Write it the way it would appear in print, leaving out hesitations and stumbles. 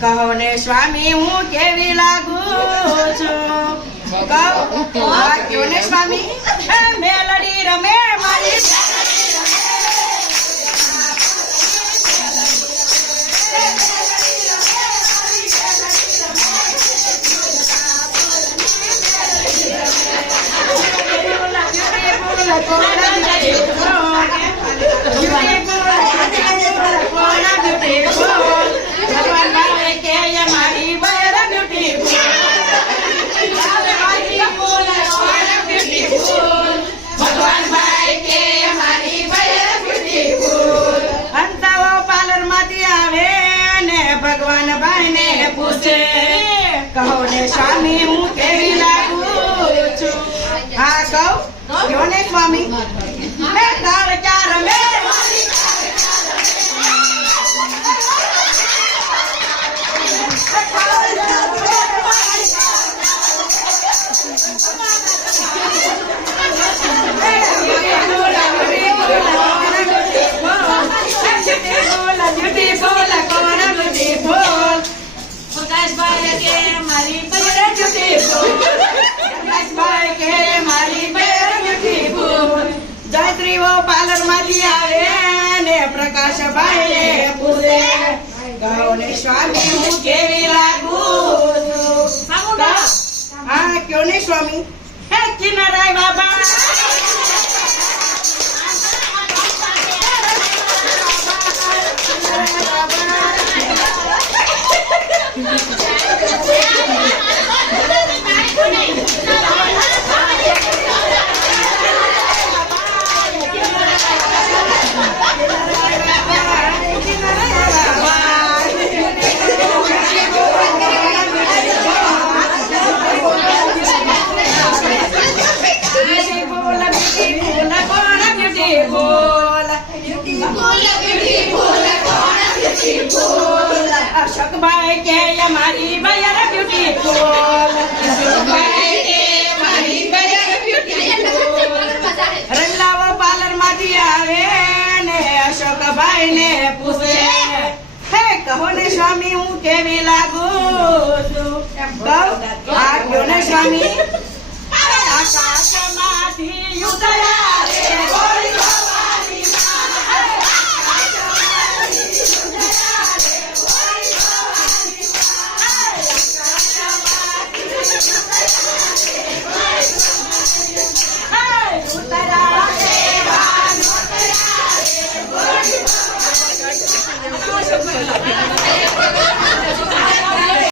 કહો ને સ્વામી હું કેવી લાગુ છું? કહો ને સ્વામી મેલડી રમે મારી ભગવાન ભાઈ ને પૂછે કહો ને સ્વામી હું કેવી લાગુ છું? હા કહો ને સ્વામી તાર ચાર જયત્રીઓ પાર્લર માંથી આવે ને પ્રકાશભાઈ ને પૂછે કહો ને સ્વામી હું કેવી લાગુ છું? હા કયો ને સ્વામી હે કિનારાય બાબા અશોકભાઈ કે મારી બયર બ્યુટીફુલ રંગલાવો પાર્લર માંથી આવે ને અશોકભાઈ ને પૂછે હે કહો ને સ્વામી હું કેવી લાગુ છું? હા કયો ને સ્વામી આકાશમાંથી ઉતર્યા રે Hey!